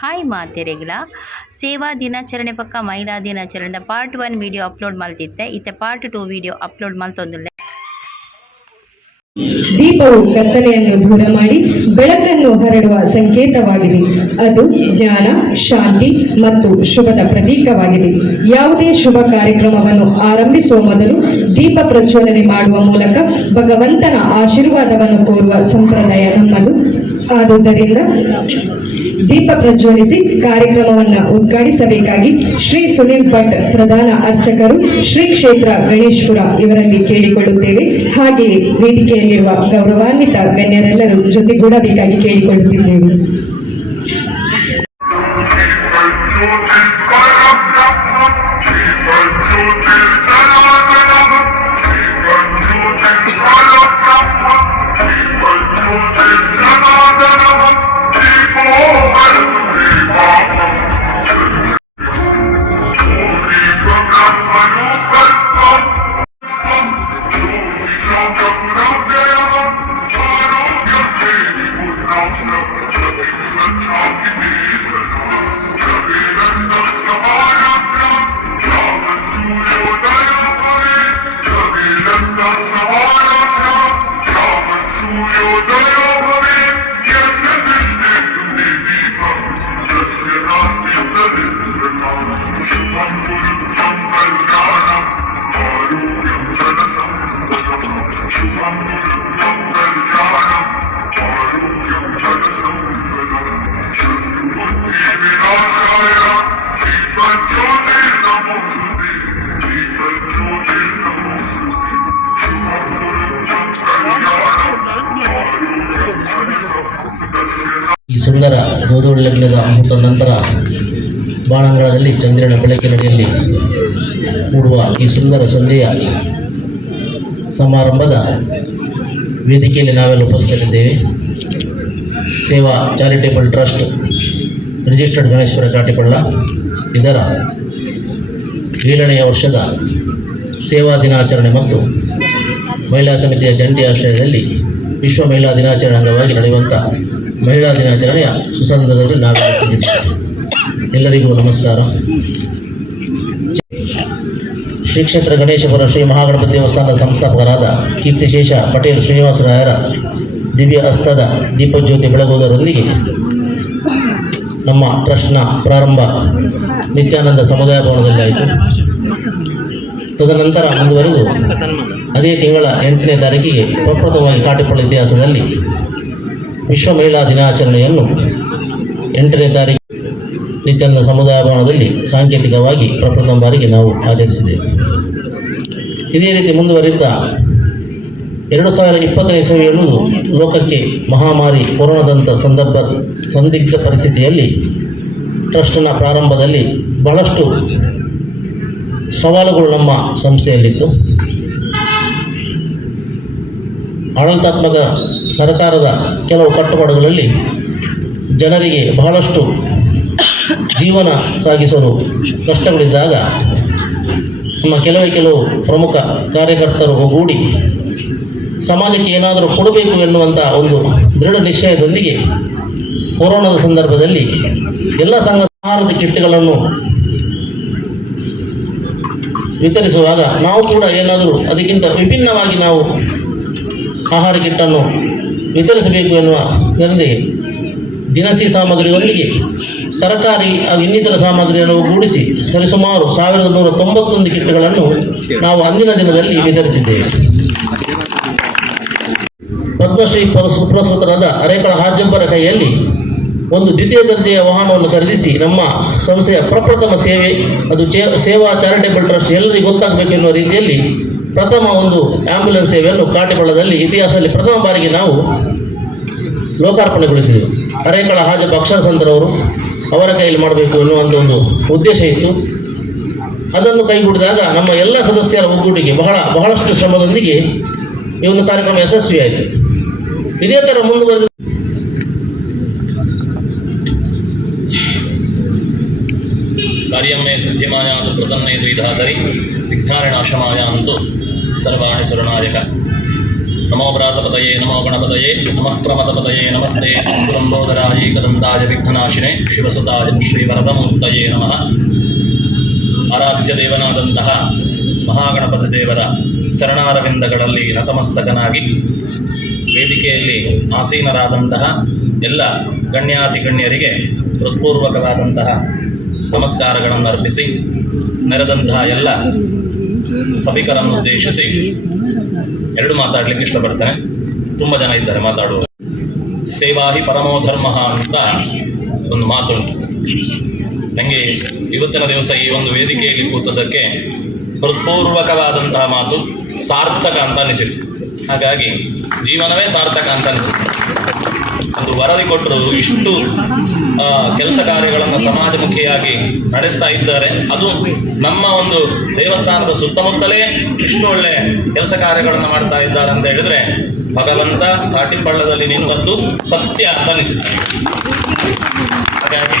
Hi ಮಾತೆರೆಗ್ಲ ಸೇವಾ ದಿನಾಚರಣೆ ಪಕ್ಕ ಮಹಿಳಾ ದಿನಾಚರಣೆ ಪಾರ್ಟ್ 1 ವಿಡಿಯೋ ಅಪ್ಲೋಡ್ ಮಲ್ತಿತ್ತೆ ಇತ್ತೆ ಪಾರ್ಟ್ 2 ವಿಡಿಯೋ ಅಪ್ಲೋಡ್ ಮಲ್ತೊಂದುಲ್ಲೆ. ದೀಪವು ಕತ್ತಲೆಯನ್ನು ದೂರ ಮಾಡಿ ಬೆಳಕನ್ನು ಹರಡುವ ಸಂಕೇತವಾಗಿದೆ. ಅದು ಜ್ಞಾನ, ಶಾಂತಿ ಮತ್ತು ಶುಭದ ಪ್ರತೀಕವಾಗಿದೆ. ಯಾವುದೇ ಶುಭ ಕಾರ್ಯಕ್ರಮವನ್ನು ಆರಂಭಿಸುವ ಮೊದಲು ದೀಪ ಪ್ರಜ್ವಲನೆ ಮಾಡುವ ಮೂಲಕ ಭಗವಂತನ ಆಶೀರ್ವಾದವನ್ನು ಕೋರುವ ಸಂಪ್ರದಾಯ ನಮ್ಮದು. ಆದುದರಿಂದ ದೀಪ ಪ್ರಜ್ವಲಿಸಿ ಕಾರ್ಯಕ್ರಮವನ್ನು ಉದ್ಘಾಟಿಸಬೇಕಾಗಿ ಶ್ರೀ ಸುನಿಲ್ ಭಟ್ ಪ್ರಧಾನ ಅರ್ಚಕರು, ಶ್ರೀ ಕ್ಷೇತ್ರ ಗಣೇಶ್ಪುರ ಇವರಲ್ಲಿ ಕೇಳಿಕೊಳ್ಳುತ್ತೇವೆ. ಹಾಗೆಯೇ ವೇದಿಕೆಯಲ್ಲಿರುವ ಗೌರವಾನ್ವಿತ ಗಣ್ಯರೆಲ್ಲರೂ ಜೊತೆಗೂಡಬೇಕಾಗಿ ಕೇಳಿಕೊಳ್ಳುತ್ತಿದ್ದೇವೆ. ಈ ಸುಂದರ ಗೋಧೂಳಿ ಲಗ್ನದ ಮುಹೂರ್ತ ನಂತರ ಬಾಣಂಗಳದಲ್ಲಿ ಚಂದ್ರನ ಬೆಳಕಿನಡಿಯಲ್ಲಿ ಮೂಡುವ ಈ ಸುಂದರ ಸಂಧ್ಯೆಯ ಸಮಾರಂಭದ ವೇದಿಕೆಯಲ್ಲಿ ನಾವೆಲ್ಲ ಉಪಸ್ಥಿತಿದ್ದೇವೆ. ಸೇವಾ charitable trust registered Ganeshwara Katipalla ಇದರ 7ನೇ ವರ್ಷದ ಸೇವಾ ದಿನಾಚರಣೆ ಮತ್ತು ಮಹಿಳಾ ಸಮಿತಿಯ ಜಂಟಿ ಆಶ್ರಯದಲ್ಲಿ ವಿಶ್ವ ಮಹಿಳಾ ದಿನಾಚರಣೆ ಅಂಗವಾಗಿ ನಡೆಯುವಂಥ ಮಹಿಳಾ ದಿನಾಚರಣೆಯ ಸುಸಂದರ್ಭದಲ್ಲಿ ನಾವೆಲ್ಲ ಎಲ್ಲರಿಗೂ ನಮಸ್ಕಾರ. ಶ್ರೀ ಕ್ಷೇತ್ರ ಗಣೇಶಪುರ ಶ್ರೀ ಮಹಾಗಣಪತಿ ದೇವಸ್ಥಾನದ ಸಂಸ್ಥಾಪಕರಾದ ಕೀರ್ತಿಶೇಷ ಪಟೇಲ್ ಶ್ರೀನಿವಾಸರಾಯರ ದಿವ್ಯ ಹಸ್ತದ ದೀಪಜ್ಯೋತಿ ಬೆಳಗುವುದರೊಂದಿಗೆ ನಮ್ಮ ಟ್ರಸ್ಟ್ನ ಪ್ರಾರಂಭ ನಿತ್ಯಾನಂದ ಸಮುದಾಯ ಭವನದಲ್ಲಿ ಆಯಿತು. ತದನಂತರ ಮುಂದುವರೆದು ಅದೇ ತಿಂಗಳ 8ನೇ ತಾರೀಕಿಗೆ ಪ್ರಪ್ರಥಮವಾಗಿ ಕಾಟಿಪಳ್ಳ ಇತಿಹಾಸದಲ್ಲಿ ವಿಶ್ವ ಮಹಿಳಾ ದಿನಾಚರಣೆಯನ್ನು 8ನೇ ತಾರೀಕು ನಿತ್ಯಾನಂದ ಸಮುದಾಯ ಭವನದಲ್ಲಿ ಸಾಂಕೇತಿಕವಾಗಿ ಪ್ರಪ್ರಥಮ ಬಾರಿಗೆ ನಾವು ಆಚರಿಸಿದ್ದೇವೆ. ಇದೇ ರೀತಿ ಮುಂದುವರಿದ 2020ನೇ ಇಸವಿ ಎನ್ನುವುದು ಲೋಕಕ್ಕೆ ಮಹಾಮಾರಿ ಕೊರೋನಾದಂಥ ಸಂದಿಗ್ಧ ಪರಿಸ್ಥಿತಿಯಲ್ಲಿ ಟ್ರಸ್ಟ್ನ ಪ್ರಾರಂಭದಲ್ಲಿ ಬಹಳಷ್ಟು ಸವಾಲುಗಳು ನಮ್ಮ ಸಂಸ್ಥೆಯಲ್ಲಿತ್ತು. ಆಡಳಿತಾತ್ಮಕ ಸರ್ಕಾರದ ಕೆಲವು ಕಟ್ಟುಪಾಡುಗಳಲ್ಲಿ ಜನರಿಗೆ ಬಹಳಷ್ಟು ಜೀವನ ಸಾಗಿಸಲು ಕಷ್ಟಗಳಿದ್ದಾಗ ನಮ್ಮ ಕೆಲವು ಪ್ರಮುಖ ಕಾರ್ಯಕರ್ತರು ಒಗ್ಗೂಡಿ ಸಮಾಜಕ್ಕೆ ಏನಾದರೂ ಕೊಡಬೇಕು ಎನ್ನುವಂಥ ಒಂದು ದೃಢ ನಿಶ್ಚಯದೊಂದಿಗೆ ಕೊರೋನಾದ ಸಂದರ್ಭದಲ್ಲಿ ಎಲ್ಲ ಸಂಘ ಆಹಾರದ ಕಿಟ್ಗಳನ್ನು ವಿತರಿಸುವಾಗ ನಾವು ಕೂಡ ಏನಾದರೂ ಅದಕ್ಕಿಂತ ವಿಭಿನ್ನವಾಗಿ ನಾವು ಆಹಾರ ಕಿಟ್ಟನ್ನು ವಿತರಿಸಬೇಕು ಎನ್ನುವ ನಿರ್ಣಯ ದಿನಸಿ ಸಾಮಗ್ರಿಯೊಂದಿಗೆ ತರಕಾರಿ ಹಾಗೂ ಇನ್ನಿತರ ಸಾಮಗ್ರಿಯನ್ನು ಒಗ್ಗೂಡಿಸಿ ಸರಿಸುಮಾರು 1191 ಕಿಟ್ಗಳನ್ನು ನಾವು ಅಂದಿನ ದಿನದಲ್ಲಿ ವಿತರಿಸಿದ್ದೇವೆ. ಪದ್ಮಶ್ರೀ ಪುರಸ್ಕೃತರಾದ ಅರೇಕಳ ಹಾಜಬ್ಬರ ಕೈಯಲ್ಲಿ ಒಂದು ದ್ವಿತೀಯ ದರ್ಜೆಯ ವಾಹನವನ್ನು ಖರೀದಿಸಿ ನಮ್ಮ ಸಂಸ್ಥೆಯ ಪ್ರಪ್ರಥಮ ಸೇವೆ, ಅದು ಸೇವಾ ಚಾರಿಟೇಬಲ್ ಟ್ರಸ್ಟ್ ಎಲ್ಲರಿಗೂ ಗೊತ್ತಾಗಬೇಕೆನ್ನುವ ರೀತಿಯಲ್ಲಿ ಪ್ರಥಮ ಒಂದು ಆಂಬ್ಯುಲೆನ್ಸ್ ಸೇವೆಯನ್ನು ಕಾಟಿಪಳ್ಳದಲ್ಲಿ ಇತಿಹಾಸದಲ್ಲಿ ಪ್ರಥಮ ಬಾರಿಗೆ ನಾವು ಲೋಕಾರ್ಪಣೆಗೊಳಿಸಿದೆವು. ಅರೇಕಳ ಹಾಜಬ್ಬ ಅಕ್ಷರ ಸಂತರವರು ಅವರ ಕೈಯಲ್ಲಿ ಮಾಡಬೇಕು ಎನ್ನುವಂಥ ಒಂದು ಉದ್ದೇಶ ಇತ್ತು. ಅದನ್ನು ಕೈಗೂಡಿದಾಗ ನಮ್ಮ ಎಲ್ಲ ಸದಸ್ಯರ ಒಗ್ಗೂಡಿಗೆ ಬಹಳಷ್ಟು ಶ್ರಮದೊಂದಿಗೆ ಈ ಒಂದು ಕಾರ್ಯಕ್ರಮ ಯಶಸ್ವಿಯಾಯಿತು. ಇದೇ ಥರ ಮುಂದುವರೆದು ಕಾರ್ಯಮೇ ಸಿದ್ಧಿಮಾಯಾಂತು ಪ್ರಸನ್ನೇ ದ್ವಿಧಾಧರಿ ವಿಘ್ನಾರಣಾಶಮಾಯಾಂತು ಸರ್ವಾಣಿ ಸುರನಾಯಕ. ನಮೋ ವ್ರಾತಪತಯೇ ನಮೋ ಗಣಪತಯೇ ನಮಃ ಪ್ರಮದಪತಯೇ ನಮಸ್ತೆ ಸುರಂಬೋದರಾಯ ಏಕದಂತಾಯ ವಿಘ್ನನಾಶಿನೇ ಶಿವಸುತಾಯ ಶ್ರೀವರದಮೂರ್ತಯೇ ನಮಃ. ಆರಾಧ್ಯ ದೇವನಾದಂತಹ ಮಹಾಗಣಪತಿ ದೇವರ ಚರಣಾರವಿಂದಗಳಲ್ಲಿ ನತಮಸ್ತಕನಾಗಿ ವೇದಿಕೆಯಲ್ಲಿ ಆಸೀನರಾದಂತಹ ಎಲ್ಲ ಗಣ್ಯಾತಿಗಣ್ಯರಿಗೆ ಹೃತ್ಪೂರ್ವಕವಾದಂತಹ ನಮಸ್ಕಾರಗಳನ್ನು ಅರ್ಪಿಸಿ ನೆರೆದಂತಹ ಎಲ್ಲ ಸಭಿಕರನ್ನು ಉದ್ದೇಶಿಸಿ ಎರಡು ಮಾತಾಡಲಿಕ್ಕೆ ಇಷ್ಟಪಡ್ತೇನೆ. ತುಂಬ ಜನ ಇದ್ದಾರೆ ಮಾತಾಡುವ. ಸೇವಾಹಿ ಪರಮೋ ಧರ್ಮ ಅಂತ ಒಂದು ಮಾತುಂಟು. ನನಗೆ ಇವತ್ತಿನ ದಿವಸ ಈ ಒಂದು ವೇದಿಕೆಯಲ್ಲಿ ಕೂತದಕ್ಕೆ ಹೃತ್ಪೂರ್ವಕವಾದಂತಹ ಮಾತು ಸಾರ್ಥಕ ಅಂತ ಅನಿಸಿತು. ಹಾಗಾಗಿ ಜೀವನವೇ ಸಾರ್ಥಕ ಅಂತ ಅನಿಸಿತು. ಒಂದು ವರದಿ ಕೊಟ್ಟರು, ಇಷ್ಟು ಕೆಲಸ ಕಾರ್ಯಗಳನ್ನು ಸಮಾಜಮುಖಿಯಾಗಿ ನಡೆಸ್ತಾ ಇದ್ದಾರೆ. ಅದು ನಮ್ಮ ಒಂದು ದೇವಸ್ಥಾನದ ಸುತ್ತಮುತ್ತಲೇ ಇಷ್ಟು ಒಳ್ಳೆ ಕೆಲಸ ಕಾರ್ಯಗಳನ್ನು ಮಾಡ್ತಾ ಇದ್ದಾರೆ ಅಂತ ಹೇಳಿದ್ರೆ ಭಗವಂತ ಕಾಟಿಪಳ್ಳದಲ್ಲಿ ನಿಂತದ್ದು ಸತ್ಯ ಅಂತ ಅನಿಸುತ್ತೆ. ಹಾಗಾಗಿ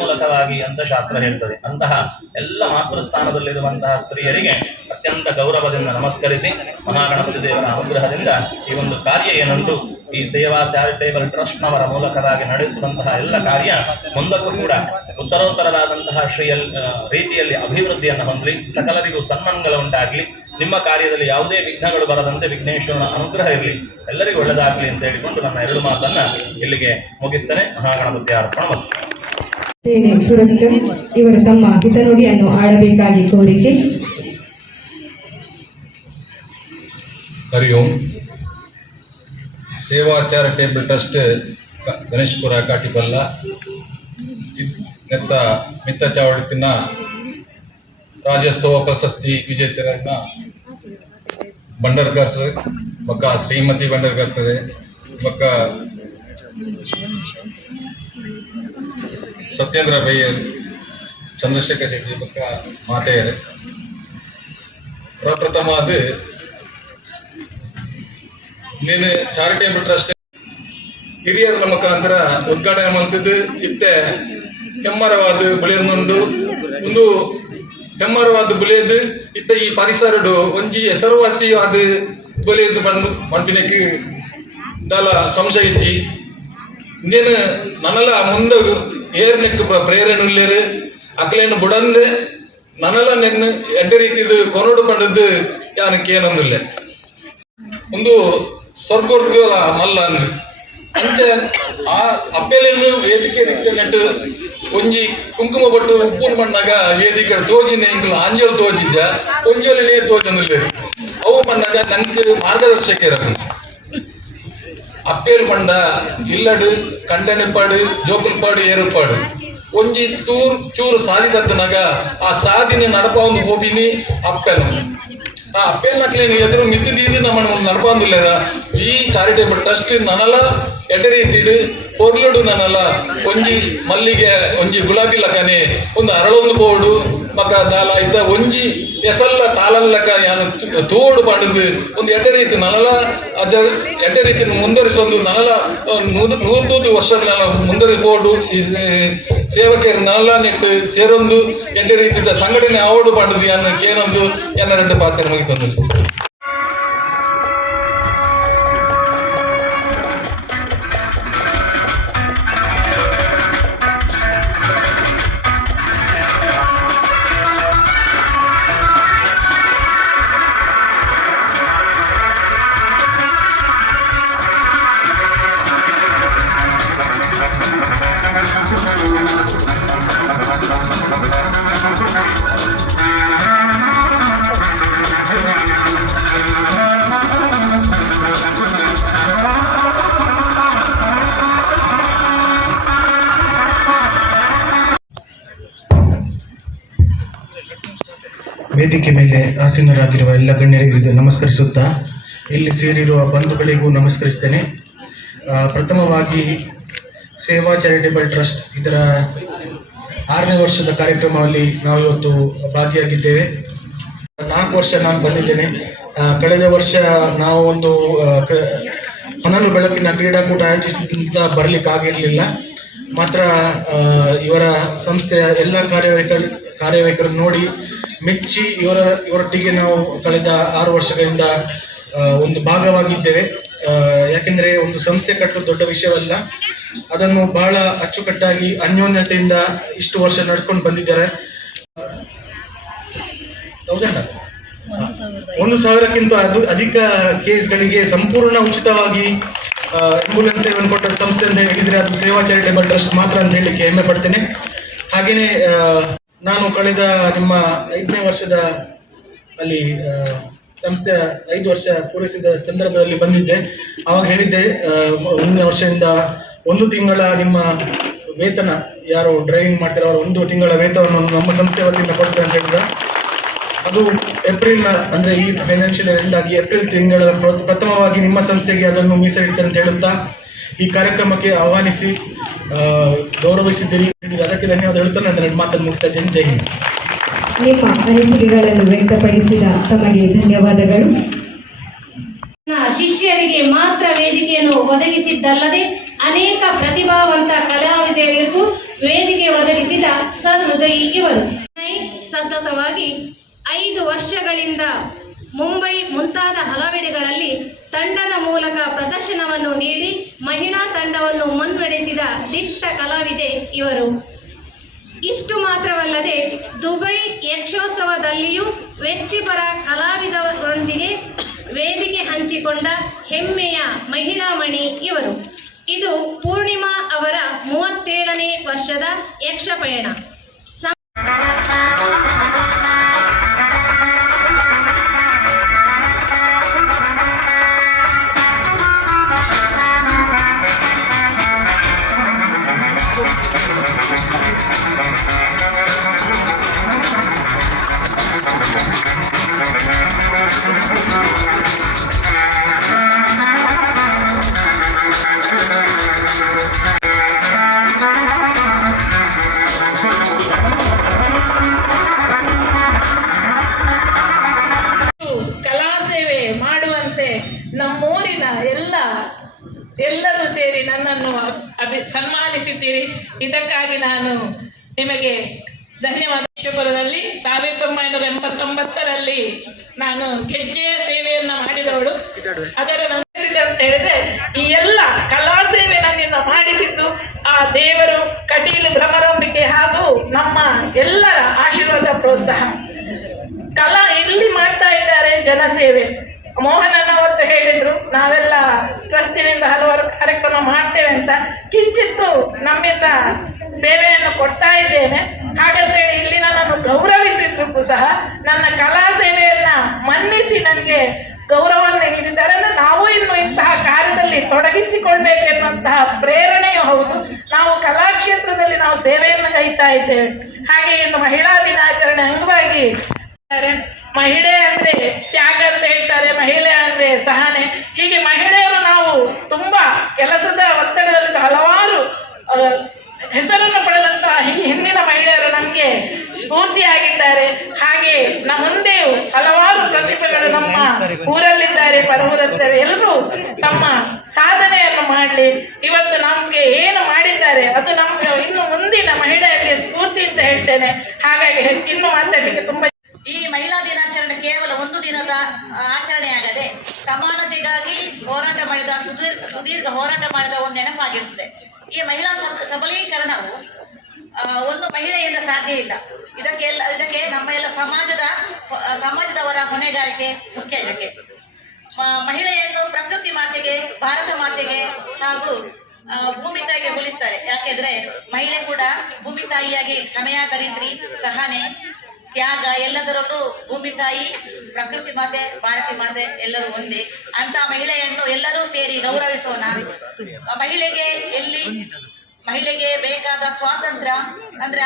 ಮೂಲಕವಾಗಿ ಅಂತ ಶಾಸ್ತ್ರ ಹೇಳ್ತದೆ. ಅಂತಹ ಎಲ್ಲ ಮಾತೃಸ್ಥಾನದಲ್ಲಿರುವಂತಹ ಸ್ತ್ರೀಯರಿಗೆ ಅತ್ಯಂತ ಗೌರವದಿಂದ ನಮಸ್ಕರಿಸಿ ಮಹಾಗಣಪತಿ ದೇವರ ಅನುಗ್ರಹದಿಂದ ಈ ಒಂದು ಕಾರ್ಯ ಏನುಂಟು, ಈ ಸೇವಾ ಚಾರಿಟೇಬಲ್ ಟ್ರಸ್ಟ್ನವರ ಮೂಲಕವಾಗಿ ನಡೆಸುವಂತಹ ಎಲ್ಲ ಕಾರ್ಯ ಮುಂದಕ್ಕೂ ಕೂಡ ಉತ್ತರೋತ್ತರವಾದಂತಹ ರೀತಿಯಲ್ಲಿ ಅಭಿವೃದ್ಧಿಯನ್ನು ಹೊಂದಲಿ, ಸಕಲರಿಗೂ ಸನ್ಮಾನಗಳು ಉಂಟಾಗಲಿ, ನಿಮ್ಮ ಕಾರ್ಯದಲ್ಲಿ ಯಾವುದೇ ವಿಘ್ನಗಳು ಬರದಂತೆ ವಿಘ್ನೇಶ್ವರನ ಅನುಗ್ರಹ ಇರಲಿ, ಎಲ್ಲರಿಗೂ ಒಳ್ಳೆದಾಗಲಿ ಅಂತ ಹೇಳಿಕೊಂಡು ನನ್ನ ಎರಡು ಮಾತನ್ನ ಇಲ್ಲಿಗೆ ಮುಗಿಸ್ತೇನೆ. ಮಹಾಗಣಪತಿ ಅರ್ಪಣ. ಸುರಕ್ಷ ಇವರು ತಮ್ಮ ಹಿತನುಡಿಯನ್ನು ಆಡಬೇಕಾಗಿ ಕೋರಿಕೆ. ಹರಿ ಓಂ. ಸೇವಾ ಚಾರಿಟೇಬಲ್ ಟ್ರಸ್ಟ್ ಗಣೇಶಪುರ ಕಾಟಿಪಲ್ಲ ನೆತ್ತ ಮಿತ್ತ ಚಾವಡಿತಿನ ರಾಜ್ಯೋತ್ಸವ ಪ್ರಶಸ್ತಿ ವಿಜೇತರನ್ನ ಬಂಡರ್ಕರ್ಸ್ ಬಕ್ಕ ಶ್ರೀಮತಿ ಬಂಡರ್ಕರ್ಸ್ ಬಕ್ಕ ಸತ್ಯೇಂದ್ರ ಬೈಯರ್ ಚಂದ್ರಶೇಖರ್ ಶೆಟ್ಟಿ ಬಕ್ಕ ಮಾತೆಯರು ಪ್ರಪ್ರಥಮವಾದ ನೀನು ಚಾರಿಟೇಬಲ್ ಟ್ರಸ್ಟ್ ಹಿರಿಯರ ಮುಖಾಂತರ ಉದ್ಘಾಟನೆ ಮಾಡ್ತಿದ್ದು ಇತ್ತೆ ಹೆಮ್ಮರವಾದ ಬೆಳೆಯನ್ನುಂಡು ಒಂದು ಹೆಮ್ಮರವಾದ ಬೆಳೆಯದು ಇತ್ತ ಈ ಪರಿಸರಡು ಒಂಜಿ ಹೆಸರುವಾಸಿಯಾದ ಬೆಳೆಯದು ಬಂದು ಮನ್ಪಿನಕ್ಕೆ ದಾಲ ಸಂಶಯ ಇಜ್ಜಿ ಇಂದೇನು ನನ್ನಲ ಮುಂದೆ ಏರ್ನೆಕ್ ಪ್ರೇರಣೆ ಇಲ್ಲೇರು ಅಕ್ಲೇನು ಬುಡಂದು ನನ್ನಲ ನೆನ್ನು ಎಡ್ಡೆ ರೀತಿದು ಕೊನೋಡು ಪಂಡದ್ದು ಯಾನಕ್ಕೆ ಏನೊಂದಿಲ್ಲ ಒಂದು ಸ್ವರ್ಗೋರ್ಗ ಮಲ್ಲ ಅಂದು ಅಂಚೆ ಆ ಅಪ್ಪೆಲೆನ್ನು ವೇದಿಕೆ ನೆಟ್ಟು ಒಂಜಿ ಕುಂಕುಮ ಬಟ್ಟು ಉಪ್ಪುನ್ ಮಣ್ಣಾಗ ವೇದಿಕೆ ತೋಜಿನ ಇಂಗ್ಲು ಆಂಜಲ್ ತೋಜಿದ್ದ ಒಂಜೋಲಿ ತೋಜೊಂದಿಲ್ಲ ಅವು ಮಣ್ಣಾಗ ನಂಗೆ ಮಾರ್ಗದರ್ಶಕ ಇರದು ಅಪ್ಪೇರು ಪಂಡ ಇಲ್ಲಡು ಕಂಡನೆಪ್ಪಾಡು ಜೋಕುಲ್ಪಾಡು ಏರುಪಾಡು ಒಂಜಿ ಚೂರು ಸಾಧಿದತ್ತನಾಗ ಆ ಸಾಧಿನ ನಡಪ ಒಂದು ಹೋಬಿನಿ ಅಪ್ಪೆನು ಆ ಅಪ್ಪೆಲ್ನಕ್ಲೇನು ಎದುರು ಮಿತ್ತಿದೀದು ನಮ್ಮ ನಡಪಂದಿಲ್ಲ ಈ ಚಾರಿಟೇಬಲ್ ಟ್ರಸ್ಟ್ ನನಲ ಎಡ್ಡೆ ರೀತಿಡು ಪೊರ್ಲುಡು ನನಲ ಒಂಜಿ ಮಲ್ಲಿಗೆ ಒಂಜಿ ಗುಲಾಬಿ ಲಕನೆ ಒಂದು ಅರಳೊಂದು ಬೋಡು ಮಕ್ಕ ದಾಲ ಇದ್ದ ಒಂಜಿ ಎಸಲ್ಲ ತಾಳಲ್ಲಕ ಯಾನು ತೋಡು ಪಂಡು ಒಂದು ಎಡ್ಡೆ ರೀತಿ ನನಲ ಅದ ಎಡ್ಡೆ ರೀತಿ ಮುಂದುವರಿಸೊಂದು ನನಲ 100 ವರ್ಷಗಳ ಮುಂದುವರಿಸಬಹುದು ಈ ಸೇವಕರು ನನಲ ನೆಟ್ಟು ಸೇರೊಂದು ಎಡ್ಡೆ ರೀತಿಯ ಸಂಘಟನೆ ಆವಡು ಪಂಡು ಯಾನು ಏನೊಂದು ಎನ್ನ ಎರಡು ಪಾತ್ರ ಮುಗಿತಂದು. ವೇದಿಕೆ ಮೇಲೆ ಆಸೀನರಾಗಿರುವ ಎಲ್ಲ ಗಣ್ಯರಿಗೂ ನಮಸ್ಕರಿಸುತ್ತಾ ಇಲ್ಲಿ ಸೇರಿರುವ ಬಂಧುಗಳಿಗೂ ನಮಸ್ಕರಿಸ್ತೇನೆ. ಪ್ರಥಮವಾಗಿ ಸೇವಾ ಚಾರಿಟೇಬಲ್ ಟ್ರಸ್ಟ್ ಇದರ 6ನೇ ವರ್ಷದ ಕಾರ್ಯಕ್ರಮದಲ್ಲಿ ನಾವು ಇವತ್ತು ಭಾಗಿಯಾಗಿದ್ದೇವೆ. 4 ವರ್ಷ ನಾನು ಬಂದಿದ್ದೇನೆ. ಕಳೆದ ವರ್ಷ ನಾವು ಒಂದು ಹೊನಲು ಬೆಳಕಿನ ಕ್ರೀಡಾಕೂಟ ಆಯೋಜಿಸಿದ ಬರಲಿಕ್ಕಾಗಿರಲಿಲ್ಲ. ಮಾತ್ರ ಇವರ ಸಂಸ್ಥೆಯ ಎಲ್ಲ ಕಾರ್ಯವೈಖರಿ ನೋಡಿ ಮೆಚ್ಚಿ ಇವರೊಟ್ಟಿಗೆ ನಾವು ಕಳೆದ 6 ವರ್ಷಗಳಿಂದ ಒಂದು ಭಾಗವಾಗಿದ್ದೇವೆ. ಯಾಕೆಂದರೆ ಒಂದು ಸಂಸ್ಥೆ ಕಟ್ಟೋದು ದೊಡ್ಡ ವಿಷಯವಲ್ಲ, ಅದನ್ನು ಬಹಳ ಅಚ್ಚುಕಟ್ಟಾಗಿ ಅನ್ಯೋನ್ಯತೆಯಿಂದ ಇಷ್ಟು ವರ್ಷ ನಡ್ಕೊಂಡು ಬಂದಿದ್ದಾರೆ. 1,000ಕ್ಕಿಂತ ಅಧಿಕ ಕೇಸ್ಗಳಿಗೆ ಸಂಪೂರ್ಣ ಉಚಿತವಾಗಿ ಆಂಬ್ಯುಲೆನ್ಸ್ ಸೇವೆಯನ್ನು ಕೊಟ್ಟ ಸಂಸ್ಥೆ ಅಂತ ಹೇಳಿದರೆ ಅದು ಸೇವಾ ಚಾರಿಟೇಬಲ್ ಟ್ರಸ್ಟ್ ಮಾತ್ರ ಅಂತ ಹೇಳಲಿಕ್ಕೆ ಹೆಮ್ಮೆ ಪಡ್ತೇನೆ. ಹಾಗೆಯೇ ನಾನು ಕಳೆದ ನಿಮ್ಮ 5ನೇ ವರ್ಷದ ಅಲ್ಲಿ ಸಂಸ್ಥೆ 5 ವರ್ಷ ಪೂರೈಸಿದ ಸಂದರ್ಭದಲ್ಲಿ ಬಂದಿದ್ದೆ. ಆವಾಗ ಹೇಳಿದ್ದೆ ಮುಂದಿನ ವರ್ಷದಿಂದ 1 ತಿಂಗಳ ನಿಮ್ಮ ವೇತನ, ಯಾರು ಡ್ರೈವಿಂಗ್ ಮಾಡ್ತಾರೆ ಅವರ 1 ತಿಂಗಳ ವೇತನವನ್ನು ನಮ್ಮ ಸಂಸ್ಥೆ ವತಿಯಿಂದ ಕೊಡ್ತಾರೆ ಅಂತ ಹೇಳಿದ. ಅದು ಏಪ್ರಿಲ್ ಅಂದರೆ ಈ ಫೈನಾನ್ಷಿಯಲ್ ಎಂಡ್ ಆಗಿ ಏಪ್ರಿಲ್ ತಿಂಗಳ ಪ್ರಥಮವಾಗಿ ನಿಮ್ಮ ಸಂಸ್ಥೆಗೆ ಅದನ್ನು ಮೀಸಲಿಡ್ತಾರೆ ಅಂತ ಹೇಳುತ್ತಾ ಈ ಕಾರ್ಯಕ್ರಮಕ್ಕೆ ಆಹ್ವಾನಿಸಿ ಗೌರವಿಸಿದ್ದೀರಿ. ಅದಕ್ಕೆ ಧನ್ಯವಾದ ಹೇಳ್ತಾರೆ. ನನ್ನ 2 ಮಾತನ್ನು ಮುಗಿಸ್ತಾ ಇದ್ದೇನೆ. ಜೈ ಹಿಂದ್. ನಿಮ್ಮ ಅನಿಸಿಕೆಗಳನ್ನು ವ್ಯಕ್ತಪಡಿಸಿದ ತಮಗೆ ಧನ್ಯವಾದಗಳು. ಶಿಷ್ಯರಿಗೆ ಮಾತ್ರ ವೇದಿಕೆಯನ್ನು ಒದಗಿಸಿದ್ದಲ್ಲದೆ ಅನೇಕ ಪ್ರತಿಭಾವಂತ ಕಲಾವಿದರಿಗೂ ವೇದಿಕೆ ಒದಗಿಸಿದ ಸಹೃದಯಿ ಇವರು. ಸತತವಾಗಿ 5 ವರ್ಷಗಳಿಂದ ಮುಂಬೈ ಮುಂತಾದ ಹಲವೆಡೆಗಳಲ್ಲಿ ತಂಡದ ಮೂಲಕ ಪ್ರದರ್ಶನವನ್ನು ನೀಡಿ ಮಹಿಳಾ ತಂಡವನ್ನು ಮುನ್ನಡೆಸಿದ ದಿಟ್ಟ ಕಲಾವಿದೆ ಇವರು. ಇಷ್ಟು ಮಾತ್ರವಲ್ಲದೆ ದುಬೈ ಯಕ್ಷೋತ್ಸವದಲ್ಲಿಯೂ ವೃತ್ತಿಪರ ಕಲಾವಿದರೊಂದಿಗೆ ವೇದಿಕೆ ಹಂಚಿಕೊಂಡ ಹೆಮ್ಮೆಯ ಮಹಿಳಾ ಮಣಿ ಇವರು. ಇದು ಪೂರ್ಣಿಮಾ ಅವರ 37ನೇ ವರ್ಷದ ಯಕ್ಷ ಪಯಣ. ನಮ್ಮೂರಿನ ಎಲ್ಲರೂ ಸೇರಿ ನನ್ನನ್ನು ಸನ್ಮಾನಿಸಿದ್ದೀರಿ. ಇದಕ್ಕಾಗಿ ನಾನು ನಿಮಗೆ ಧನ್ಯವಾದ. ವಿಶ್ವಪುರದಲ್ಲಿ 1989ರಲ್ಲಿ ನಾನು ಗೆಜ್ಜೆಯ ಸೇವೆಯನ್ನು ಮಾಡಿದವಳು. ಅದರ ಅಂತ ಹೇಳಿದ್ರೆ ಈ ಎಲ್ಲ ಕಲಾ ಸೇವೆ ನನ್ನಿಂದ ಮಾಡಿಸಿದ್ದು ಆ ದೇವರು, ಕಟೀಲು ಭ್ರಮರಾಂಬಿಕೆ ಹಾಗೂ ನಮ್ಮ ಎಲ್ಲರ ಆಶೀರ್ವಾದ, ಪ್ರೋತ್ಸಾಹ. ಕಲಾ ಇಲ್ಲಿ ಮಾಡ್ತಾ ಇದ್ದಾರೆ ಜನಸೇವೆ. ಮೋಹನನವತ್ತು ಹೇಳಿದ್ರು ನಾವೆಲ್ಲ ಟ್ರಸ್ಟಿನಿಂದ ಹಲವಾರು ಕಾರ್ಯಕ್ರಮ ಮಾಡ್ತೇವೆ ಅಂತ. ಕಿಂಚಿತ್ತು ನಮ್ಮಿಂದ ಸೇವೆಯನ್ನು ಕೊಡ್ತಾ ಇದ್ದೇನೆ. ಹಾಗಂತೇಳಿ ಇಲ್ಲಿ ನನ್ನನ್ನು ಗೌರವಿಸಿದ್ರು ಸಹ ನನ್ನ ಕಲಾ ಸೇವೆಯನ್ನ ಮನ್ನಿಸಿ ನನಗೆ ಗೌರವವನ್ನು ನೀಡಿದ್ದಾರೆ. ನಾವು ಇನ್ನು ಇಂತಹ ಕಾರ್ಯದಲ್ಲಿ ತೊಡಗಿಸಿಕೊಳ್ಬೇಕೆನ್ನುವಂತಹ ಪ್ರೇರಣೆಯೂ ಹೌದು. ನಾವು ಕಲಾಕ್ಷೇತ್ರದಲ್ಲಿ ನಾವು ಸೇವೆಯನ್ನು ಕೈತಾ ಇದ್ದೇವೆ. ಹಾಗೆ ಇನ್ನು ಮಹಿಳಾ ದಿನಾಚರಣೆ ಅಂಗವಾಗಿ ಮಹಿಳೆ ಅಂದ್ರೆ ತ್ಯಾಗ ಅಂತ ಹೇಳ್ತಾರೆ, ಮಹಿಳೆ ಅಂದ್ರೆ ಸಹನೆ. ಹೀಗೆ ಮಹಿಳೆಯರು ನಾವು ತುಂಬಾ ಕೆಲಸದ ಒತ್ತಡದಲ್ಲಿ ಹಲವಾರು ಹೆಸರನ್ನು ಪಡೆದಂತಹ ಹಿಂದಿನ ಮಹಿಳೆಯರು ನಮಗೆ ಸ್ಫೂರ್ತಿಯಾಗಿದ್ದಾರೆ. ಹಾಗೆ ನಮ್ಮ ಮುಂದೆಯೂ ಹಲವಾರು ಪ್ರತಿಭೆಗಳು ನಮ್ಮ ಊರಲ್ಲಿದ್ದಾರೆ, ಪರವೂರಲ್ಲಿದ್ದಾರೆ. ಎಲ್ಲರೂ ತಮ್ಮ ಸಾಧನೆಯನ್ನು ಮಾಡಲಿ. ಇವತ್ತು ನಮಗೆ ಏನು ಮಾಡಿದ್ದಾರೆ ಅದು ನಮ್ಗೆ ಇನ್ನು ಮುಂದಿನ ಮಹಿಳೆಯರಿಗೆ ಸ್ಫೂರ್ತಿ ಅಂತ ಹೇಳ್ತೇನೆ. ಹಾಗಾಗಿ ಇನ್ನು ಮಾತಾಡಲಿಕ್ಕೆ ತುಂಬಾ. ಈ ಮಹಿಳಾ ದಿನಾಚರಣೆ ಕೇವಲ 1 ದಿನದ ಆಚರಣೆಯಾಗದೆ ಸಮಾನತೆಗಾಗಿ ಹೋರಾಟ ಮಾಡಿದ ಸುದೀರ್ಘ ಹೋರಾಟ ಮಾಡಿದ ಒಂದು ನೆನಪಾಗಿರುತ್ತದೆ. ಈ ಮಹಿಳಾ ಸಬಲೀಕರಣವು ಒಂದು ಮಹಿಳೆಯಿಂದ ಸಾಧ್ಯ ಇಲ್ಲ. ಇದಕ್ಕೆ ನಮ್ಮ ಎಲ್ಲ ಸಮಾಜದವರ ಹೊಣೆಗಾರಿಕೆ ಮುಖ್ಯ. ಇದಕ್ಕೆ ಮಹಿಳೆಯನ್ನು ಪ್ರಕೃತಿ ಮಾತೆಗೆ, ಭಾರತ ಮಾತೆಗೆ ಹಾಗೂ ಭೂಮಿ ತಾಯಿಗೆ ಹೋಲಿಸ್ತಾರೆ. ಯಾಕೆಂದ್ರೆ ಮಹಿಳೆ ಕೂಡ ಭೂಮಿ ತಾಯಿಯಾಗಿ ಕ್ಷಮೆಯ ಧರಿತ್ರಿ, ಸಹನೆ, ತ್ಯಾಗ ಎಲ್ಲದರಲ್ಲೂ ಭೂಮಿ ತಾಯಿ, ಪ್ರಕೃತಿ ಮಾತೆ, ಭಾರತಿ ಮಾತೆ ಎಲ್ಲರೂ ಒಂದೇ. ಅಂತ ಮಹಿಳೆಯನ್ನು ಎಲ್ಲರೂ ಸೇರಿ ಗೌರವಿಸೋಣ. ಮಹಿಳೆಗೆ ಬೇಕಾದ ಸ್ವಾತಂತ್ರ್ಯ ಅಂದ್ರೆ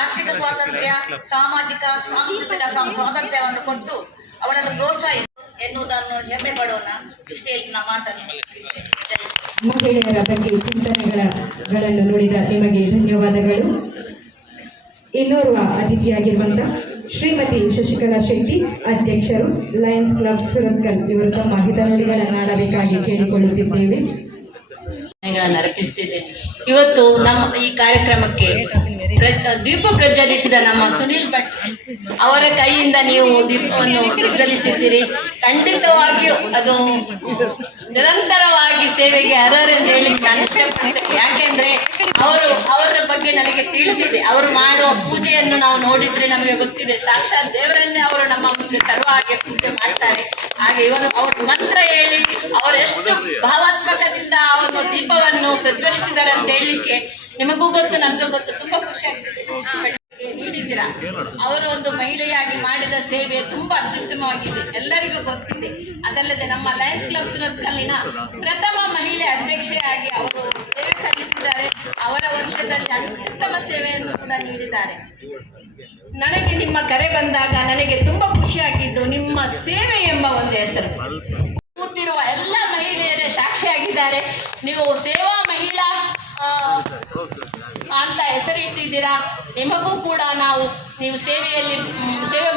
ಆರ್ಥಿಕ ಸ್ವಾತಂತ್ರ್ಯ, ಸಾಮಾಜಿಕ ಸಾಂಸ್ಕೃತಿಕ ಸ್ವಾತಂತ್ರ್ಯವನ್ನು ಕೊಟ್ಟು ಅವಳನ್ನು ಪ್ರೋತ್ಸಾಹಿಸಿ ಎನ್ನುವುದನ್ನು ಹೆಮ್ಮೆ ಪಡೋಣ. ಇಷ್ಟೇ ನಮ್ಮ ಮಾತನ್ನು. ಮಹಿಳೆಯರ ಬಗ್ಗೆ ಚಿಂತನೆಗಳನ್ನು ನುಡಿದ ನಿಮಗೆ ಧನ್ಯವಾದಗಳು. ಇನ್ನೋರ್ವ ಅತಿಥಿಯಾಗಿರುವಂಥ ಶ್ರೀಮತಿ ಶಶಿಕಲಾ ಶೆಟ್ಟಿ, ಅಧ್ಯಕ್ಷರು ಲಯನ್ಸ್ ಕ್ಲಬ್ ಸುರತ್ಕಲ್, ಇವರು ತಮ್ಮ ಹಿತನುಡಿಗಳನ್ನು ಆಡಬೇಕಾಗಿ ಕೇಳಿಕೊಳ್ಳುತ್ತಿದ್ದೇವೆ. ಅರ್ಪಿಸ್ತಿದ್ದೇನೆ. ಇವತ್ತು ನಮ್ಮ ಈ ಕಾರ್ಯಕ್ರಮಕ್ಕೆ ದೀಪ ಪ್ರಜ್ವಲಿಸಿದ ನಮ್ಮ ಸುನೀಲ್ ಭಟ್ ಅವರ ಕೈಯಿಂದ ನೀವು ದೀಪವನ್ನು ಪ್ರಜ್ವಲಿಸಿದ್ದೀರಿ. ಖಂಡಿತವಾಗಿಯೂ ಅದು ನಿರಂತರವಾಗಿ ಸೇವೆಗೆ ಅರ್ಹರೆಂದು ಹೇಳಿ ನಾನು ಇಷ್ಟಪಡ್ತೇನೆ. ಯಾಕೆಂದ್ರೆ ಅವರ ಬಗ್ಗೆ ನನಗೆ ತಿಳಿದಿದೆ. ಅವರು ಮಾಡುವ ಪೂಜೆಯನ್ನು ನಾವು ನೋಡಿದ್ರೆ ನಮಗೆ ಗೊತ್ತಿದೆ. ಸಾಕ್ಷಾತ್ ದೇವರನ್ನೇ ಅವರು ನಮ್ಮ ಮುಂದೆ ತರುವ ಹಾಗೆ ಪೂಜೆ ಮಾಡ್ತಾರೆ. ಹಾಗೆ ಅವರು ಮಂತ್ರ ಹೇಳಿ ಅವರೆಷ್ಟು ಭಾವಾತ್ಮಕದಿಂದ ಅವನು ದೀಪವನ್ನು ಪ್ರಜ್ವಲಿಸಿದ್ದಾರೆ ಅಂತ ಹೇಳಲಿಕ್ಕೆ ನಿಮಗೂ ಗೊತ್ತು, ನನಗೂ ಗೊತ್ತು. ತುಂಬಾ ಖುಷಿ ಆಗ್ತದೆ ನೀಡಿದ್ದೀರಾ. ಅವರು ಒಂದು ಮಹಿಳೆಯಾಗಿ ಮಾಡಿದ ಸೇವೆ ತುಂಬಾ ಅತ್ಯುತ್ತಮವಾಗಿದೆ, ಎಲ್ಲರಿಗೂ ಗೊತ್ತಿದೆ. ಅದಲ್ಲದೆ ನಮ್ಮ ಲಯನ್ಸ್ ಕ್ಲಬ್ ಸುರತ್ಕಲ್ಲಿನ ಪ್ರಥಮ ಮಹಿಳೆ ಅಧ್ಯಕ್ಷೆಯಾಗಿ ಅವರು ಸೇವೆ ಸಲ್ಲಿಸಿದ್ದಾರೆ. ಅವರ ವರ್ಷದಲ್ಲಿ ಅತ್ಯುತ್ತಮ ಸೇವೆಯನ್ನು ಕೂಡ ನೀಡಿದ್ದಾರೆ. ನನಗೆ ನಿಮ್ಮ ಕರೆ ಬಂದಾಗ ನನಗೆ ತುಂಬಾ ಖುಷಿಯಾಗಿದ್ದು ನಿಮ್ಮ ಸೇವೆ ಎಂಬ ಒಂದು ಹೆಸರು. ಕೂತಿರುವ ಎಲ್ಲ ಮಹಿಳೆಯರೇ ಸಾಕ್ಷಿಯಾಗಿದ್ದಾರೆ. ನೀವು ಸೇವಾ ಮಹಿಳಾ ಅಂತ ಹೆಸರಿಟ್ಟಿದ್ದೀರಾ. ನಿಮಗೂ ಕೂಡ ನೀವು ಸೇವೆಯಲ್ಲಿ ಸೇವೆ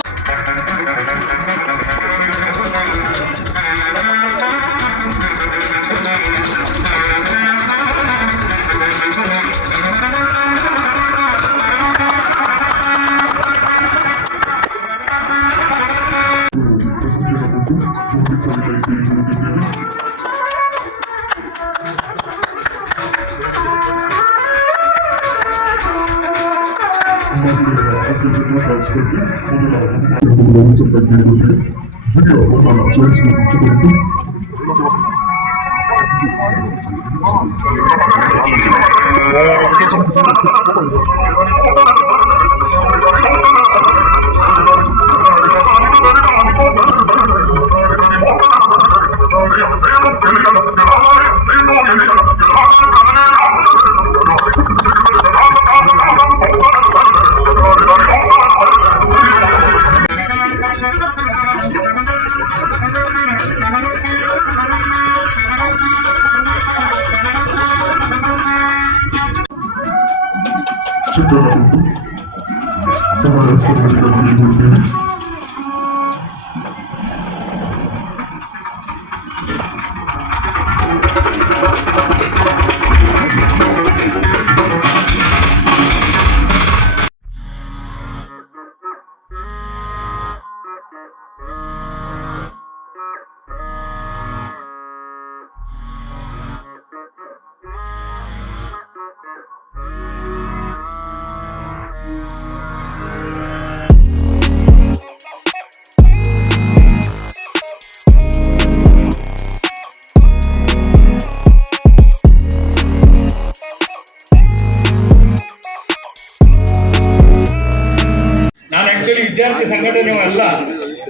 ವಿದ್ಯಾರ್ಥಿ ಸಂಘಟನೆ ಅಲ್ಲ.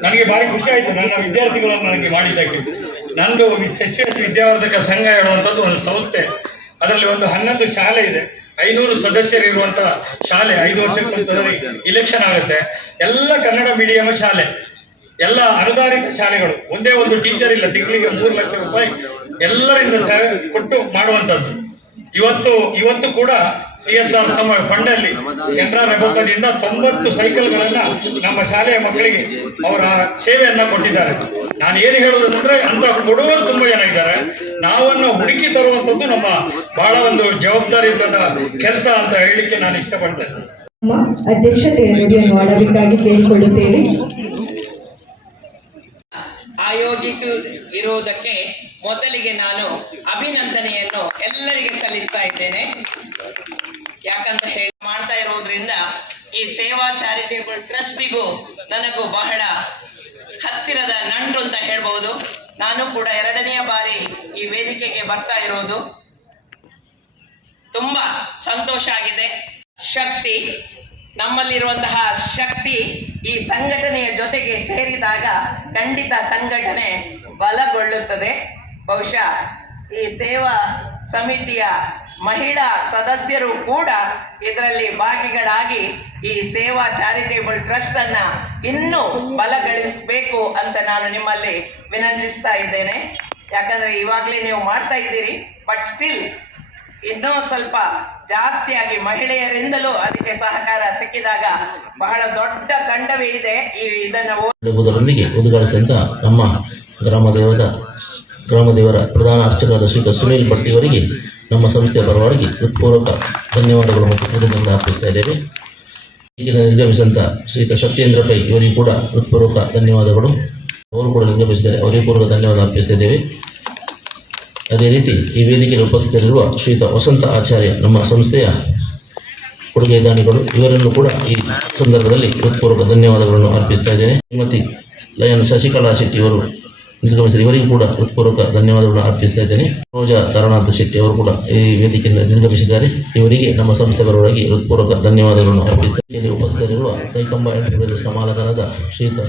ನನಗೆ ಭಾರಿ ಖುಷಿ ಆಯಿತು ನನ್ನ ವಿದ್ಯಾರ್ಥಿಗಳನ್ನು ನನಗೆ ಮಾಡಿದ್ದಕ್ಕೆ. ನಂದು SVS ವಿದ್ಯಾವರ್ಧಕ ಸಂಘ ಹೇಳುವಂಥದ್ದು ಒಂದು ಸಂಸ್ಥೆ. ಅದರಲ್ಲಿ ಒಂದು 11 ಶಾಲೆ ಇದೆ, 500 ಸದಸ್ಯರಿರುವಂತಹ ಶಾಲೆ. 5 ವರ್ಷಕ್ಕೆ ಇಲೆಕ್ಷನ್ ಆಗುತ್ತೆ. ಎಲ್ಲ ಕನ್ನಡ ಮೀಡಿಯಂ ಶಾಲೆ, ಎಲ್ಲ ಅನುದಾನಿತ ಶಾಲೆಗಳು. ಒಂದೇ ಒಂದು ಟೀಚರ್ ಇಲ್ಲ. ತಿಂಗಳಿಗೆ 3 ಲಕ್ಷ ರೂಪಾಯಿ ಎಲ್ಲರಿಂದ ಕೊಟ್ಟು ಮಾಡುವಂಥದ್ದು. ಇವತ್ತು ಕೂಡ CSR ಫಂಡ್ ಅಲ್ಲಿ ಕೆನರಾ ರೆಬೋಕದಿಂದ 90 ಸೈಕಲ್ಗಳನ್ನ ನಮ್ಮ ಶಾಲೆಯ ಮಕ್ಕಳಿಗೆ ಅವರ ಸೇವೆಯನ್ನ ಕೊಟ್ಟಿದ್ದಾರೆ. ನಾನು ಏನು ಹೇಳುವುದಂದ್ರೆ ಅಂತ ಕೊಡುವರು ತುಂಬಾ ಜನ ಇದ್ದಾರೆ. ನಾವನ್ನು ಹುಡುಕಿ ತರುವಂಥದ್ದು ನಮ್ಮ ಬಹಳ ಒಂದು ಜವಾಬ್ದಾರಿಯುತ ಕೆಲಸ ಅಂತ ಹೇಳಲಿಕ್ಕೆ ನಾನು ಇಷ್ಟಪಡ್ತೇನೆ. ಅಧ್ಯಕ್ಷತೆಯ ನುಡಿಯನ್ನು ಆಡಬೇಕಾಗಿ ಕೇಳಿಕೊಳ್ಳುತ್ತೇವೆ. ಆಯೋಜಿಸಿರುವುದಕ್ಕೆ ಮೊದಲಿಗೆ ನಾನು ಅಭಿನಂದನೆಯನ್ನು ಎಲ್ಲರಿಗೆ ಸಲ್ಲಿಸ್ತಾ ಇದ್ದೇನೆ. ಯಾಕಂತ ಹೇಳಿ ಮಾಡ್ತಾ ಇರೋದ್ರಿಂದ ಈ ಸೇವಾ ಚಾರಿಟೇಬಲ್ ಟ್ರಸ್ಟಿಗೂ ನನಗೂ ಬಹಳ ಹತ್ತಿರದ ನಂಟು ಅಂತ ಹೇಳ್ಬಹುದು. ನಾನು ಕೂಡ 2ನೇ ಬಾರಿ ಈ ವೇದಿಕೆಗೆ ಬರ್ತಾ ಇರೋದು. ತುಂಬಾ ಸಂತೋಷ ಆಗಿದೆ. ಶಕ್ತಿ, ನಮ್ಮಲ್ಲಿರುವಂತಹ ಶಕ್ತಿ ಈ ಸಂಘಟನೆಯ ಜೊತೆಗೆ ಸೇರಿದಾಗ ಖಂಡಿತ ಸಂಘಟನೆ ಬಲಗೊಳ್ಳುತ್ತದೆ. ಬಹುಶಃ ಈ ಸೇವಾ ಸಮಿತಿಯ ಮಹಿಳಾ ಸದಸ್ಯರು ಕೂಡ ಇದರಲ್ಲಿ ಭಾಗಿಗಳಾಗಿ ಈ ಸೇವಾ ಚಾರಿಟೇಬಲ್ ಟ್ರಸ್ಟ್ ಅನ್ನ ಇನ್ನೂ ಬಲಗೊಳಿಸಬೇಕು ಅಂತ ನಾನು ನಿಮ್ಮಲ್ಲಿ ವಿನಂತಿಸ್ತಾ ಇದ್ದೇನೆ. ಯಾಕಂದ್ರೆ ಇವಾಗಲೇ ನೀವು ಮಾಡ್ತಾ ಇದ್ದೀರಿ, ಬಟ್ ಸ್ಟಿಲ್ ಇನ್ನೂ ಸ್ವಲ್ಪ ಜಾಸ್ತಿಯಾಗಿ ಮಹಿಳೆಯರಿಂದಲೂ ಅದಕ್ಕೆ ಸಹಕಾರ ಸಿಕ್ಕಿದಾಗ ಬಹಳ ದೊಡ್ಡ ತಂಡವೇ ಇದೆ. ಇದರೊಂದಿಗೆ ಉದ್ಘಾಟಿಸಿದ ನಮ್ಮ ಗ್ರಾಮದೇವರ ಪ್ರಧಾನ ಅರ್ಚಕರಾದ ಶ್ರೀ ಸುನೀಲ್ ಭಟ್ ಇವರಿಗೆ ನಮ್ಮ ಸಂಸ್ಥೆಯ ಪರವಾಗಿ ಹೃತ್ಪೂರ್ವಕ ಧನ್ಯವಾದಗಳು ಮತ್ತು ಕೃತಜ್ಞತೆ ಅರ್ಪಿಸ್ತಾ ಇದ್ದೇವೆ. ಈಗಿನ ನಿರ್ಗಮಿಸಿದಂಥ ಶ್ರೀಯುತ ಸತ್ಯೇಂದ್ರ ಪೈ ಇವರಿಗೂ ಕೂಡ ಹೃತ್ಪೂರ್ವಕ ಧನ್ಯವಾದಗಳು. ಅವರು ಕೂಡ ನಿರ್ಗಮಿಸಿದ್ದಾರೆ, ಅವರಿಗೂ ಪೂರ್ವಕ ಧನ್ಯವಾದ ಅರ್ಪಿಸ್ತಾ ಇದ್ದೇವೆ. ಅದೇ ರೀತಿ ಈ ವೇದಿಕೆಯಲ್ಲಿ ಉಪಸ್ಥಿತರಿರುವ ಶ್ರೀಯುತ ವಸಂತ ಆಚಾರ್ಯ ನಮ್ಮ ಸಂಸ್ಥೆಯ ಕೊಡುಗೆ ದಾನಿಗಳು, ಇವರನ್ನು ಕೂಡ ಈ ಸಂದರ್ಭದಲ್ಲಿ ಹೃತ್ಪೂರ್ವಕ ಧನ್ಯವಾದಗಳನ್ನು ಅರ್ಪಿಸ್ತಾ ಇದ್ದೇನೆ. ಶ್ರೀಮತಿ ಲಯನ್ ಶಶಿಕಲಾ ಶೆಟ್ಟಿ ಅವರು ನಿರ್ಗಮಿಸಿದ ಇವರಿಗೂ ಕೂಡ ಹೃತ್ಪೂರ್ವಕ ಧನ್ಯವಾದಗಳನ್ನು ಅರ್ಪಿಸ್ತಾ ಇದ್ದೇನೆ. ರೋಜಾ ತರಣಾಥ ಶೆಟ್ಟಿ ಅವರು ಕೂಡ ಈ ವೇದಿಕೆಯನ್ನು ನಿರ್ಗಮಿಸಿದ್ದಾರೆ, ಇವರಿಗೆ ನಮ್ಮ ಸಂಸ್ಥೆ ಪರವಾಗಿ ಹೃತ್ಪೂರ್ವಕ ಧನ್ಯವಾದಗಳನ್ನು ಅರ್ಪಿಸ್ತಾ ಉಪಸ್ಥಿತರಿರುವ ಕೈಕಂಬ ಎಂಟರ್ಪ್ರೈಸಸ್ನ ಮಾಲಕರಾದ ಶ್ರೀಯುತ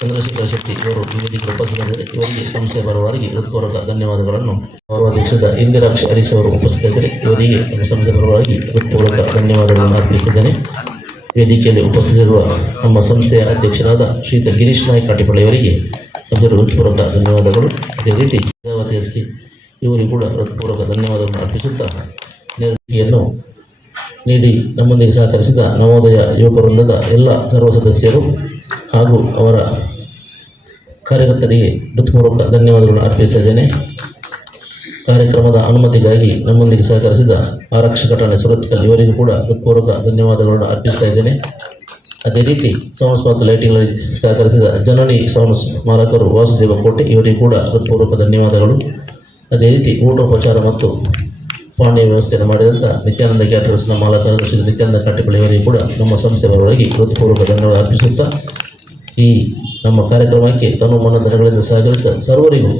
ಚಂದ್ರಶೇಖರ ಶೆಟ್ಟಿ ಇವರು ಈ ವೇದಿಕೆ ಉಪಸ್ಥಿತರಿದ್ದಾರೆ, ಇವರಿಗೆ ಸಂಸ್ಥೆಯ ಪರವಾಗಿ ಹೃತ್ಪೂರ್ವಕ ಧನ್ಯವಾದಗಳನ್ನು. ಗೌರವಾಧ್ಯಕ್ಷರಾದ ಇಂದಿರಾಕ್ಷ ಹರೀಶ್ ಅವರು ಉಪಸ್ಥಿತರಿದ್ದಾರೆ, ಇವರಿಗೆ ನಮ್ಮ ಸಂಸ್ಥೆಯ ಪರವಾಗಿ ಹೃತ್ಪೂರ್ವಕ ಧನ್ಯವಾದಗಳನ್ನು ಅರ್ಪಿಸಿದ್ದೇನೆ. ವೇದಿಕೆಯಲ್ಲಿ ಉಪಸ್ಥಿತರಿರುವ ನಮ್ಮ ಸಂಸ್ಥೆಯ ಅಧ್ಯಕ್ಷರಾದ ಶ್ರೀಯುತ ಗಿರೀಶ್ ನಾಯ್ಕ ಕಾಟಿಪಳ್ಳಿ ಇವರಿಗೆ ಹೃತ್ಪೂರ್ವಕ ಧನ್ಯವಾದಗಳು. ಅದೇ ರೀತಿ ವೇದಾವತಿ ಇವರಿಗೂ ಕೂಡ ಹೃತ್ಪೂರ್ವಕ ಧನ್ಯವಾದಗಳನ್ನು ಅರ್ಪಿಸುತ್ತಾ ನೇರತೆಯನ್ನು ನೀಡಿ ನಮ್ಮೊಂದಿಗೆ ಸಹಕರಿಸಿದ ನವೋದಯ ಯುವಕ ವೃಂದದ ಎಲ್ಲ ಸರ್ವ ಸದಸ್ಯರು ಹಾಗೂ ಅವರ ಕಾರ್ಯಕರ್ತರಿಗೆ ಹೃತ್ಪೂರ್ವಕ ಧನ್ಯವಾದಗಳನ್ನು ಅರ್ಪಿಸಿದ್ದೇನೆ. ಕಾರ್ಯಕ್ರಮದ ಅನುಮತಿಗಾಗಿ ನಮ್ಮೊಂದಿಗೆ ಸಹಕರಿಸಿದ ಆರಕ್ಷಕ ಠಾಣೆ ಸುರತ್ಕಲ್ ಇವರಿಗೂ ಕೂಡ ಹೃತ್ಪೂರ್ವಕ ಧನ್ಯವಾದಗಳನ್ನು ಅರ್ಪಿಸ್ತಾ ಇದ್ದೇನೆ. ಅದೇ ರೀತಿ ಸೌಂಡ್ ಸ್ಪಾರ್ಕ್ ಲೈಟಿಂಗ್ನಲ್ಲಿ ಸಹಕರಿಸಿದ ಜನನಿ ಸೌಂಡ್ ಮಾಲಕರು ವಾಸುದೇವ ಕೋಟೆ ಇವರಿಗೂ ಕೂಡ ಹೃತ್ಪೂರ್ವಕ ಧನ್ಯವಾದಗಳು. ಅದೇ ರೀತಿ ಊಟೋಪಚಾರ ಮತ್ತು ಪಾನೀಯ ವ್ಯವಸ್ಥೆಯನ್ನು ಮಾಡಿದಂಥ ನಿತ್ಯಾನಂದ ಕ್ಯಾಟರರ್ಸ್ನ ಮಾಲಕರಾದ ಶ್ರೀ ನಿತ್ಯಾನಂದ ಕಾಟಿಪಳ್ಳಿ ಇವರಿಗೂ ಕೂಡ ನಮ್ಮ ಸಂಸ್ಥೆ ಪರವಾಗಿ ಹೃತ್ಪೂರ್ವಕ ಧನ್ಯವಾದ ಅರ್ಪಿಸುತ್ತಾ ಈ ನಮ್ಮ ಕಾರ್ಯಕ್ರಮಕ್ಕೆ ತನು ಮನಧನಗಳಿಂದ ಸಹಕರಿಸಿದ ಸರ್ವರಿಗೂ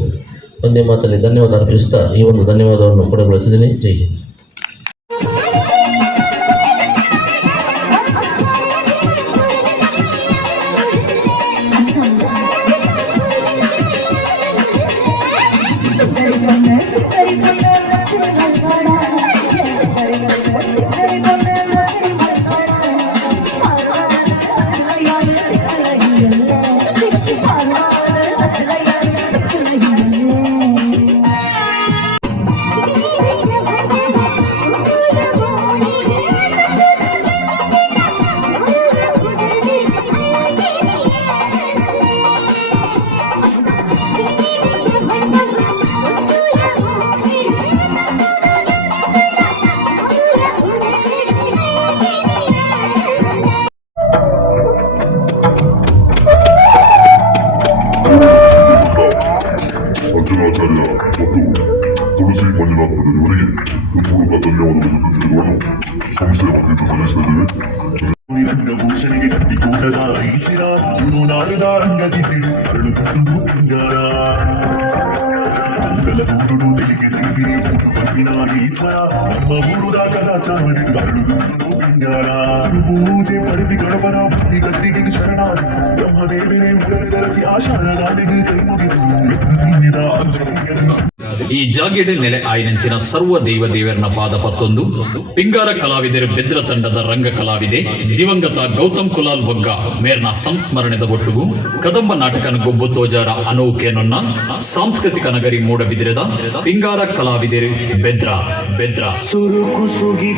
ಒಂದೇ ಮಾತಲ್ಲಿ ಧನ್ಯವಾದ ಅರ್ಪಿಸುತ್ತಾ ಈ ಒಂದು ಧನ್ಯವಾದವನ್ನು ಕೊನೆಗೊಳಿಸಿದ್ದೀನಿ. ಜೈ ಹಿಂದ್. ಅರ್ಜುನಾಚಾರ್ಯ ಮತ್ತು ತುಳಸಿ ಮಂಜುನಾಥ ಇವರಿಗೆ ಹೃತ್ಪೂರ್ವಕ ಧನ್ಯವಾದಗಳನ್ನು ಸಂಸ್ಥೆಯ ವತಿಯಿಂದ ಸಲ್ಲಿಸಿದ್ದೇವೆ. ಭೂಷಣಿಗೆ ಕಟ್ಟಿಕೊಂಡದ ಈಸಿರ ನಾರದ ಅಂಗದಿಟ್ಟಿರು ಅರಳುತ್ತುಂಡು ಬಂಗಾರ ಗಲಗೂಡು ತೆಲಿಗೆ ತಿಳಿಸಿರಿ ಊಟು ಕಬ್ಬಿನ ಈಶ್ವರ ನಮ್ಮ ಊರುದ ಕಲಾಚಾರ ಅರಳುತ್ತುಂಡು ಬಂಗಾರ ಪೂಜೆ ಪಡೆದಿ ಗಣಪನ ಭಕ್ತಿ ಗದ್ದಿಗೆ ಶರಣಾದಿ ಬ್ರಹ್ಮದೇವನೇ ಉಡಲು ಧರಿಸಿ ಆಶಾರಗಾದಿಗೆ ಕೈ ಮುಗಿದು ಸೀನಿದ ಅಂಜನೀಯರು ಈ ಜಾಗೆಡೆ ನೆಲೆ ಆಯ್ನಂಚಿನ ಸರ್ವ ದೈವ ದೇವರನ ಪಾದ 11 ಪಿಂಗಾರ ಕಲಾವಿದರು ಬೆದ್ರ ತಂಡದ ರಂಗ ಕಲಾವಿದೆ ದಿವಂಗತ ಗೌತಮ್ ಕುಲಾಲ್ ಬೊಗ್ಗ ಮೇರ್ನ ಸಂಸ್ಮರಣೆದ ಒಟ್ಟುಗು ಕದಂಬ ನಾಟಕನ ಗೊಬ್ಬು ತೋಜಾರ ಅನೌಕೆನೊನ್ನ ಸಾಂಸ್ಕೃತಿಕ ನಗರಿ ಮೂಡಬಿದಿರೆದ ಪಿಂಗಾರ ಕಲಾವಿದರು ಬೆದ್ರ ಸುರುಕು ಸುಗಿ